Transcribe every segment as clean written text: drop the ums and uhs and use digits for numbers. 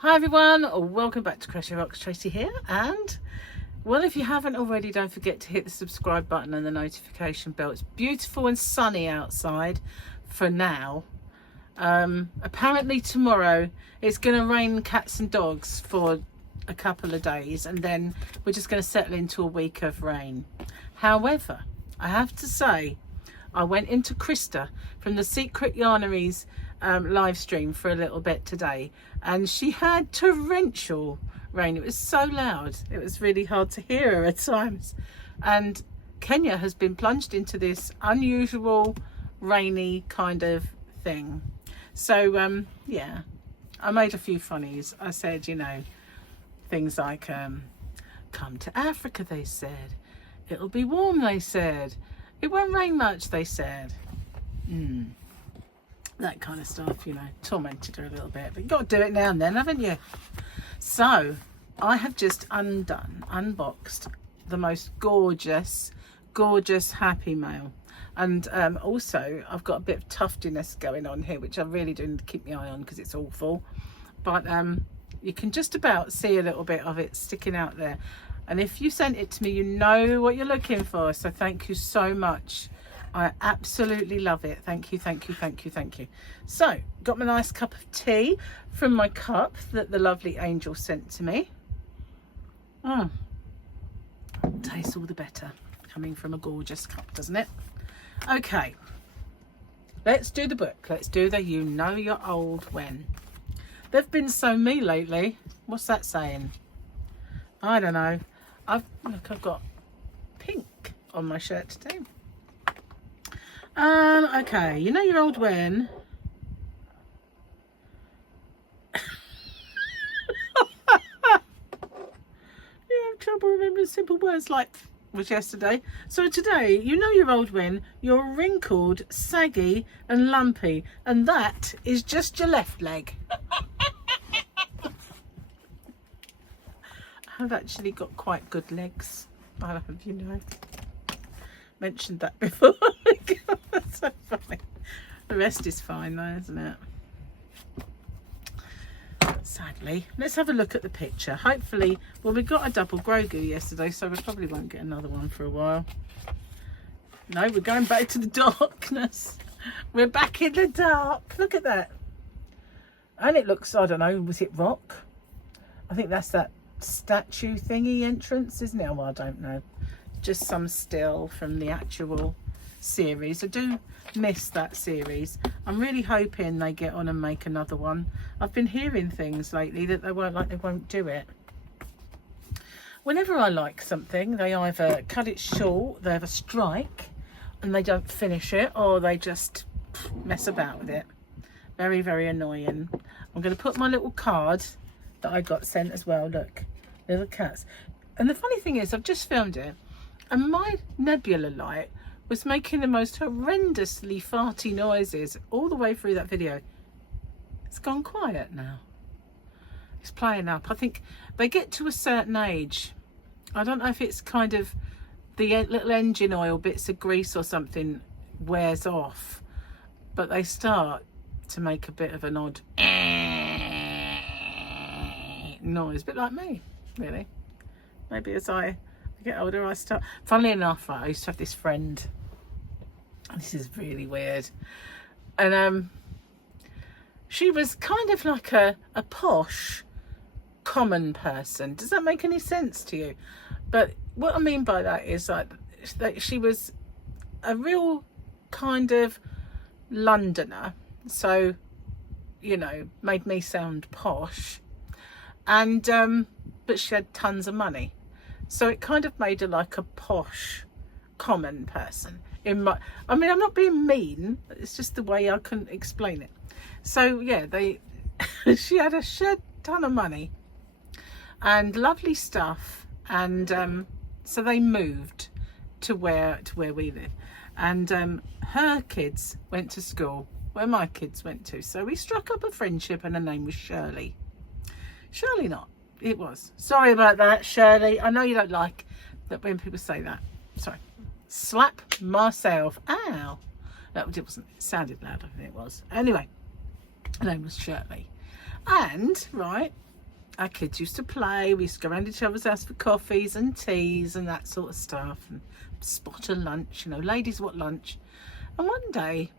Hi everyone, welcome back to Crochet Rocks. Tracy here, and well, if you haven't already, don't forget to hit the subscribe button and the notification bell. It's beautiful and sunny outside for now. Apparently tomorrow it's going to rain cats and dogs for a couple of days, and then we're just going to settle into a week of rain. However, I have to say, I went into Krista from the Secret Yarneries live stream for a little bit today, and she had torrential rain. It was so loud, it was really hard to hear her at times. And Kenya has been plunged into this unusual rainy kind of thing. So yeah, I made a few funnies. I said, you know, things like come to Africa, they said. It'll be warm, they said. It won't rain much, they said. That kind of stuff, you know. Tormented her a little bit, but you've got to do it now and then, haven't you? So I have just unboxed the most gorgeous Happy Mail. And also I've got a bit of tuftiness going on here, which I really do need to keep my eye on because it's awful. But you can just about see a little bit of it sticking out there. And if you sent it to me, you know what you're looking for. So thank you so much. I absolutely love it. Thank you, thank you, thank you, thank you. So, got my nice cup of tea from my cup that the lovely Angel sent to me. Tastes all the better coming from a gorgeous cup, doesn't it? Okay, let's do the book. Let's do the You Know You're Old When. They've been so me lately. What's that saying? I don't know. Look, I've got pink on my shirt today. Okay, you know you're old when. You have trouble remembering simple words like was yesterday. So today, you know you're old when you're wrinkled, saggy and lumpy, and that is just your left leg. I've actually got quite good legs. I don't know if you know. Mentioned that before. That's so funny. The rest is fine though, isn't it? Sadly. Let's have a look at the picture. Hopefully, well, we got a double Grogu yesterday, so we probably won't get another one for a while. No, we're going back to the darkness. We're back in the dark. Look at that. And it looks, I don't know, was it rock? I think that's that statue thingy entrance, isn't it? Well, I don't know. Just some still from the actual series. I do miss that series. I'm really hoping they get on and make another one. I've been hearing things lately that they won't do it. Whenever I like something, they either cut it short, they have a strike and they don't finish it, or they just mess about with it. Very, very annoying. I'm going to put my little card that I got sent as well. Look, little cats. And the funny thing is, I've just filmed it, and my nebula light was making the most horrendously farty noises all the way through that video. It's gone quiet now. It's playing up. I think they get to a certain age. I don't know if it's kind of the little engine oil, bits of grease or something wears off, but they start to make a bit of an odd noise, a bit like me, really. Maybe as I get older I start. Funnily enough, I used to have this friend, and this is really weird, and she was kind of like a posh common person. Does that make any sense to you? But what I mean by that is like that she was a real kind of Londoner, so, you know, made me sound posh, and but she had tons of money. So it kind of made her like a posh, common person. I mean, I'm not being mean. It's just the way I couldn't explain it. So yeah, she had a shed ton of money and lovely stuff, and so they moved to where we live, and her kids went to school where my kids went to. So we struck up a friendship, and her name was Shirley. Shirley not. It was. Sorry about that, Shirley. I know you don't like that when people say that. Sorry. Slap myself. Ow. No, it wasn't. It sounded loud. I think it was. Anyway, her name was Shirley. And, right, our kids used to play. We used to go around each other's house for coffees and teas and that sort of stuff. And spot a lunch, you know, ladies want lunch. And one day,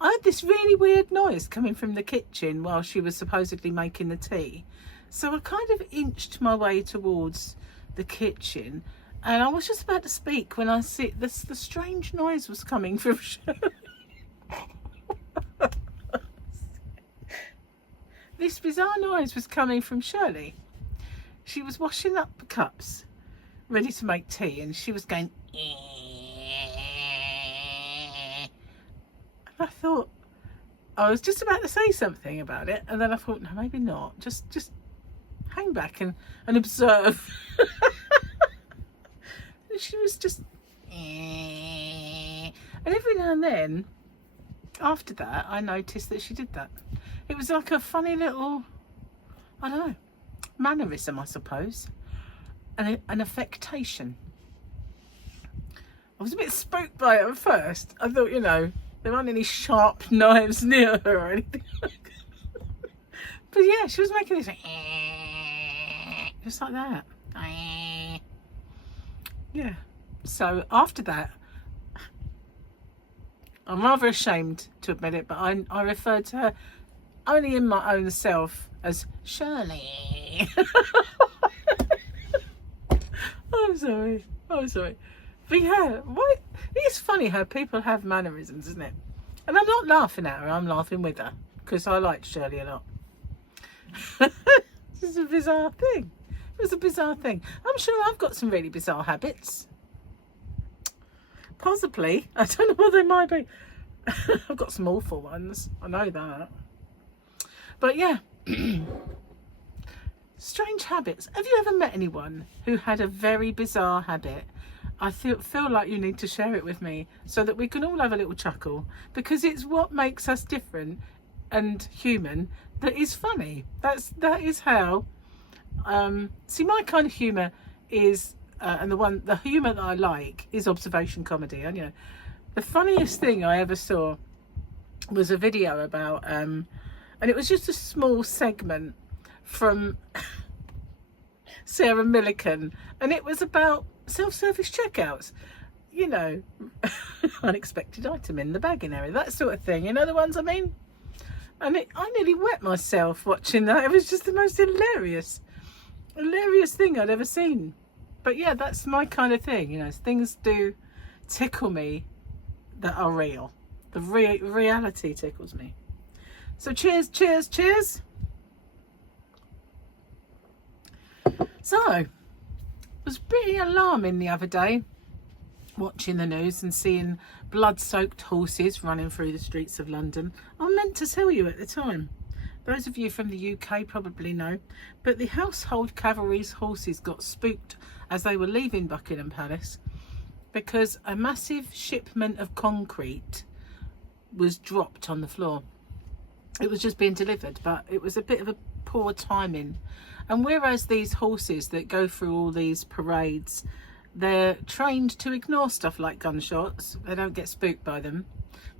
I had this really weird noise coming from the kitchen while she was supposedly making the tea. So I kind of inched my way towards the kitchen. And I was just about to speak when I see the strange noise was coming from Shirley. This bizarre noise was coming from Shirley. She was washing up the cups, ready to make tea, and she was going. And I thought, I was just about to say something about it, and then I thought, no, maybe not. Just hang back and observe. And she was just. And every now and then, after that, I noticed that she did that. It was like a funny little, I don't know, mannerism, I suppose, an affectation. I was a bit spooked by it at first. I thought, you know, there aren't any sharp knives near her or anything like that. But yeah, she was making this, just like that. Yeah. So after that, I'm rather ashamed to admit it, but I referred to her only in my own self as Shirley. I'm sorry. But yeah, what? It's funny how people have mannerisms, isn't it? And I'm not laughing at her, I'm laughing with her, because I like Shirley a lot. This is a bizarre thing. It was a bizarre thing. I'm sure I've got some really bizarre habits. Possibly. I don't know what they might be. I've got some awful ones. I know that. But yeah. Strange habits. Have you ever met anyone who had a very bizarre habit? I feel like you need to share it with me so that we can all have a little chuckle, because it's what makes us different and human that is funny. That is how see, my kind of humour is and the humour that I like is observation comedy. And you know, the funniest thing I ever saw was a video about and it was just a small segment from Sarah Millican, and it was about self-service checkouts, you know, unexpected item in the bagging area, that sort of thing, you know, the ones I mean. And I nearly wet myself watching that. It was just the most hilarious thing I'd ever seen. But yeah, that's my kind of thing, you know, things do tickle me that are real. The reality tickles me. So cheers. So, it was pretty alarming the other day watching the news and seeing blood-soaked horses running through the streets of London. I meant to tell you at the time. Those of you from the UK probably know, but the household cavalry's horses got spooked as they were leaving Buckingham Palace because a massive shipment of concrete was dropped on the floor. It was just being delivered, but it was a bit of a poor timing. And whereas these horses that go through all these parades, they're trained to ignore stuff like gunshots, they don't get spooked by them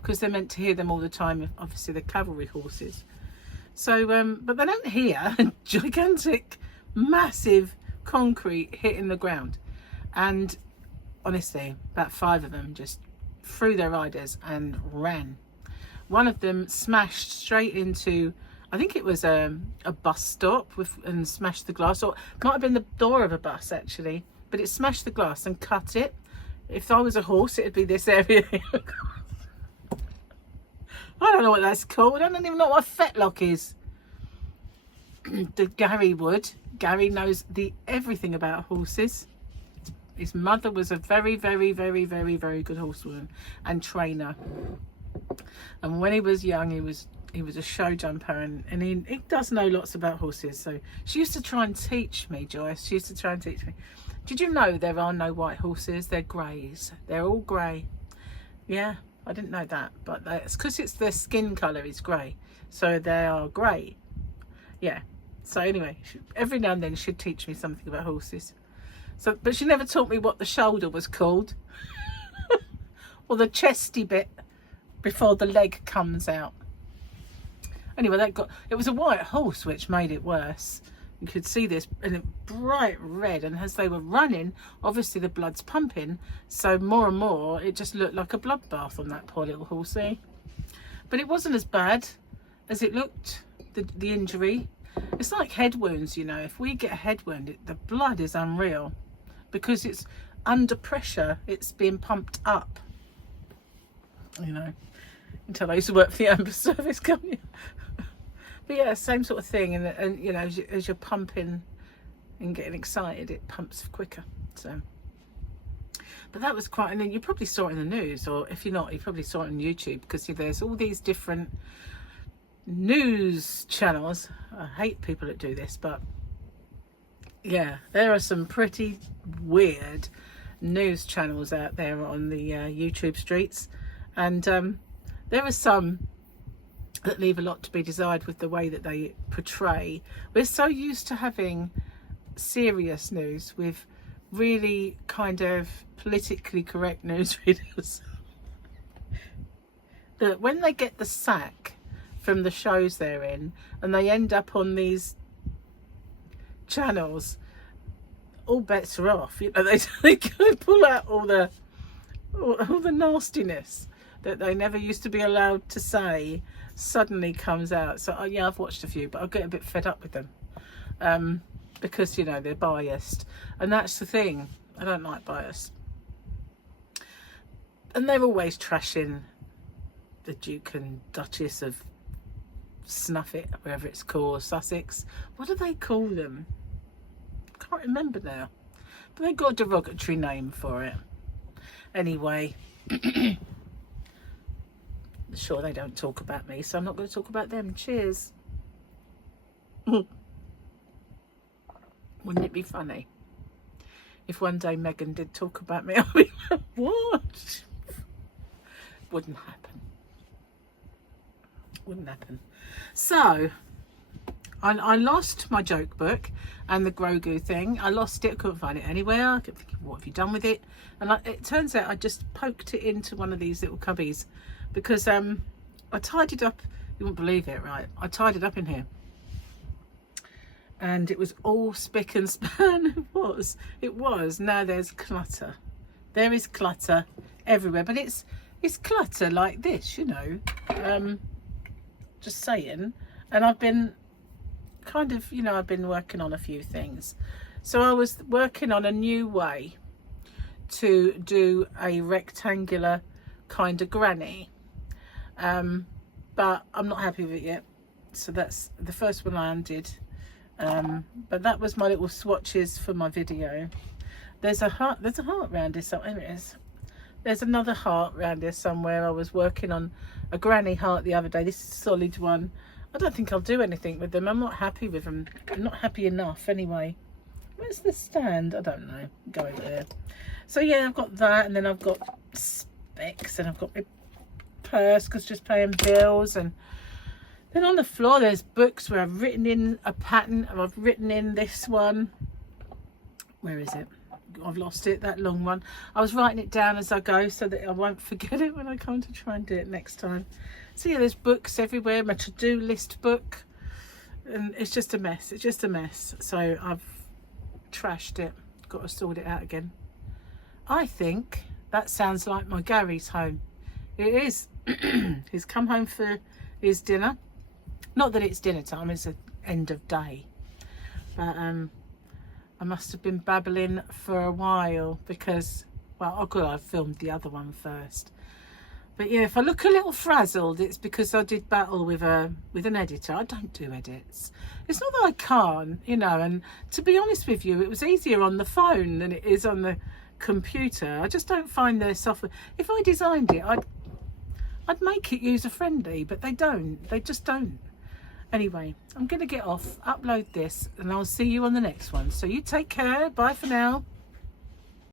because they're meant to hear them all the time, obviously the cavalry horses. So but they don't hear gigantic massive concrete hitting the ground. And honestly, about 5 of them just threw their riders and ran. One of them smashed straight into, I think it was a bus stop and smashed the glass, or it might have been the door of a bus actually, but it smashed the glass and cut it. If I was a horse, it'd be this area. I don't know what that's called. I don't even know what a fetlock is. Gary knows everything about horses. His mother was a very good horsewoman and trainer. And when he was young, he was a show jumper, and he does know lots about horses. So she used to try and teach me, Joyce. She used to try and teach me. Did you know there are no white horses? They're greys. They're all grey. Yeah, I didn't know that, but it's because it's their skin colour is grey, so they are grey. Yeah. So anyway, every now and then she'd teach me something about horses. So, but she never taught me what the shoulder was called, or the chesty bit before the leg comes out. Anyway, it was a white horse, which made it worse. You could see this, and it bright red, and as they were running, obviously the blood's pumping, so more and more it just looked like a bloodbath on that poor little horsey. But it wasn't as bad as it looked, the injury. It's like head wounds, you know. If we get a head wound, the blood is unreal because it's under pressure. It's being pumped up, you know. Until I used to work for the ambulance service company. But yeah, same sort of thing. And you know, as you're pumping and getting excited, it pumps quicker. So, but that was quite, and then you probably saw it in the news, or if you're not, you probably saw it on YouTube, because there's all these different news channels. I hate people that do this, but yeah, there are some pretty weird news channels out there on the YouTube streets, and there are some that leave a lot to be desired with the way that they portray. We're so used to having serious news with really kind of politically correct newsreaders that when they get the sack from the shows they're in and they end up on these channels, all bets are off. You know, they pull out all the nastiness that they never used to be allowed to say suddenly comes out. So yeah, I've watched a few, but I get a bit fed up with them because, you know, they're biased, and that's the thing. I don't like bias, and they're always trashing the Duke and Duchess of Snuffit, wherever it's called, Sussex. What do they call them? I can't remember now, but they got a derogatory name for it. Anyway, sure, they don't talk about me, so I'm not going to talk about them. Cheers. Wouldn't it be funny if one day Megan did talk about me? I'd be like, what? Wouldn't happen. Wouldn't happen. So I lost my joke book and the Grogu thing. I lost it. I couldn't find it anywhere. I kept thinking, what have you done with it? And it turns out I just poked it into one of these little cubbies, because I tied it up. You wouldn't believe it, right? I tied it up in here, and it was all spick and span. It was. Now there's clutter. There is clutter everywhere, but it's clutter like this, you know. Just saying. And I've been kind of, you know, I've been working on a few things. So I was working on a new way to do a rectangular kind of granny, but I'm not happy with it yet. So that's the first one I undid. But that was my little swatches for my video. There's a heart around here, so there it is. There's another heart around here somewhere. I was working on a granny heart the other day. This is a solid one. I don't think I'll do anything with them. I'm not happy with them. I'm not happy enough anyway. Where's the stand? I don't know. Go over there. So yeah, I've got that, and then I've got specs, and I've got my purse because just paying bills, and then on the floor there's books where I've written in a pattern, and I've written in this one. Where is it? I've lost it, that long one. I was writing it down as I go so that I won't forget it when I come to try and do it next time. So yeah, there's books everywhere, my to-do list book, and it's just a mess. It's just a mess. So I've trashed it. Got to sort it out again. I think that sounds like my Gary's home. It is. He's come home for his dinner. Not that it's dinner time, it's the end of day. But I must have been babbling for a while because, well, oh good, I filmed the other one first. But yeah, if I look a little frazzled, it's because I did battle with an editor. I don't do edits. It's not that I can't, you know, and to be honest with you, it was easier on the phone than it is on the computer. I just don't find their software. If I designed it, I'd make it user friendly, but they don't. They just don't. Anyway, I'm going to get off, upload this, and I'll see you on the next one. So you take care. Bye for now.